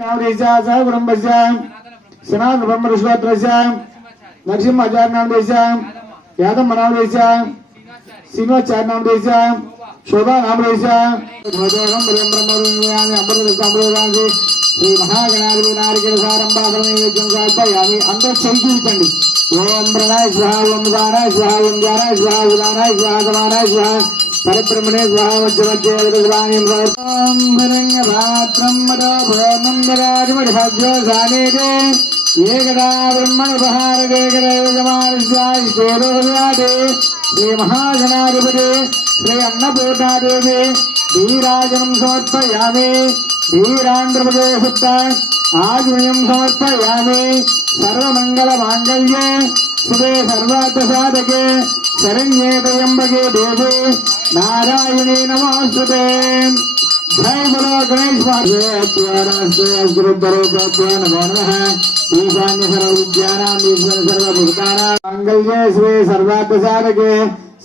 Nah, desa saya శ్రీనివాచార్య నామదేశ శోభా నామదేశ ధ్వజోహం బ్రహ్మరుణ్యామి అమృతాంబురాంగి శ్రీ మహాగణాధిపతి నారికేల సారంభాగం నైవేద్యం సమర్పయామి అందరూ సంకీర్తండి ఓం ప్రణాయ స్వాహ ఓం దానాయ స్వాహ ఓం జ్ఞానాయ స్వాహ ఉదానాయ స్వాహ సమానాయ స్వహ పరబ్రహ్మణే స్వాహ వజ్రవజ్రవాణ్యం సమర్పణం భోమందరాజమఢ్యో సానేదే. ఏకదా బ్రహ్మణపహారదేకరేజమానస్యాయిస్తేరోజాదే శ్రీ మహాగణాధిపతి శ్రీ అన్నపూర్ణాదేవి ధీరాజనం సమర్పయామి ధీరాంధ్రపదే సుప్త ఆగ్నేయం సమర్పయామి సర్వమంగళ మాంగళ్యే శుభే సర్వార్థ సాధకే శరణ్యే త్రయంబకే దేవే నారాయణే నమోస్తుతే जय बोलो गणेश द्वारा से अग्रुद्धरो भगवान भवन ईशान्य सर्व विद्यानाम ईश्वर सर्व भूतानाम मंगल्य श्री सर्वार्थसारके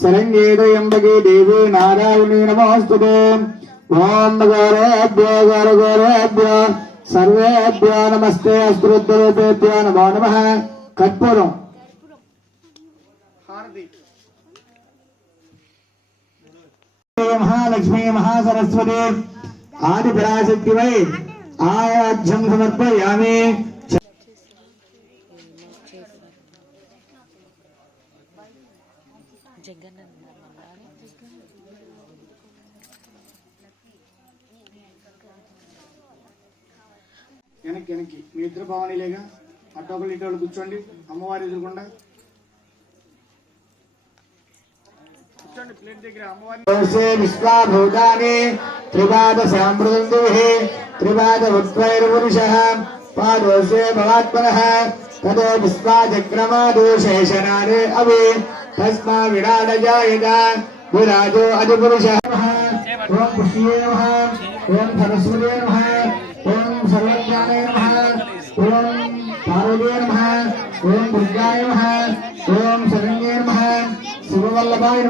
शरण्ये त्र्यम्बके देवी नारायणी नमोऽस्तुते ॐ गौरेभ्यो गौरगौरेभ्यो सर्वेभ्यो नमस्ते अस्तुद्धरूपेभ्यो नमो नमः कर्पूरम् महालक्ष्मी महासरस्वती పరాశక్తి వై ఆయాధ్యం సమర్పయామి. వెనక్కి వెనక్కి. మీ ఇద్దరు భవానీలేగా. అట్టోకలు ఇటోళ్ళు కూర్చోండి. అమ్మవారి ఎదురుకుండా. भूतानि त्रिपादसामृदुः त्रिपादवत्वैर्पुरुषः पादोऽस्य भवात्मनः ततो विश्वाचक्रमादोषेशनारे अवे तस्मा विराडजायत विराजो अधिपुरुषः। ॐ पुष्ये नमः। ॐ शिवाय नमः। ओम शरण्ये नमः। शिववल्लभाय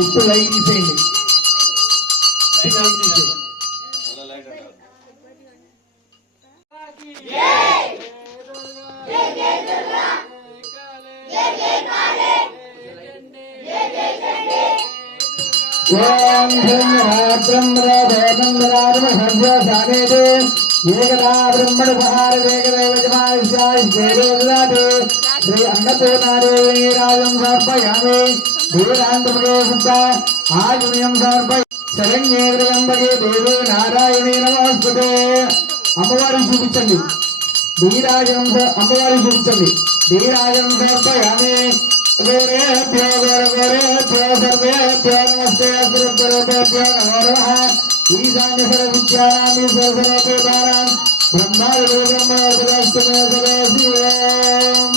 ఇప్పుడు లైట్ తీసేయండి. లైట్ ఆఫ్ చేసేయండి ఓం బ్రహ్మరాజమహర్జానేదే ఏకదా బ్రహ్మణ పహార వేగదేవజమాయిష్యాయిష్దేవేదాతే శ్రీ అన్నపూర్ణాదేవి రాజం సమర్పయామి. దేవరాంతముఖే సుత సమర్పయ శరణ్యేంబగే దేవి నారాయణీ నమస్తుతే అమ్మవారిని చూపించండి ధీరాజం అమ్మవారిని చూపించండి ధీరాజం సమర్పయామి గౌరేభ్యో గౌర సర్వేభ్యో నమస్తే అసురుద్రూపేభ్యో నమో నమః ఈశాన్య సర్వ విద్యానాం బ్రహ్మాది బ్రహ్మ బ్రహ్మాదిలో సదా శివం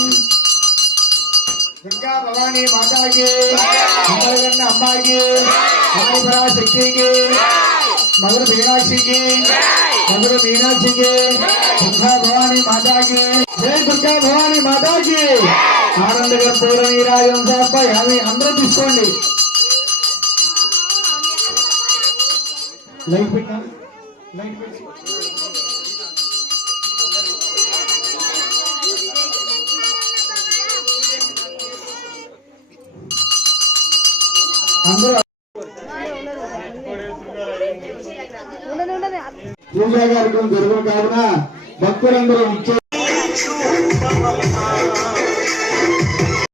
దుర్గా భవానీ మాతాకి. అమ్మగన్న అమ్మాయికి అమ్మాయి శక్తికి. మధుర మీనాక్షికి. మధుర మీనాక్షికి. దుర్గా భవానీ మాతాకి. జై దుర్గా భవానీ మాతాకి. ఆనంద కర్పూర నీరాజం తప్ప అవి అందరూ తీసుకోండి. లైట్ పెట్టాలి. లైట్ పెట్టి పూజా కార్యక్రమం జరుగును కావున భక్తులందరూ ఇచ్చే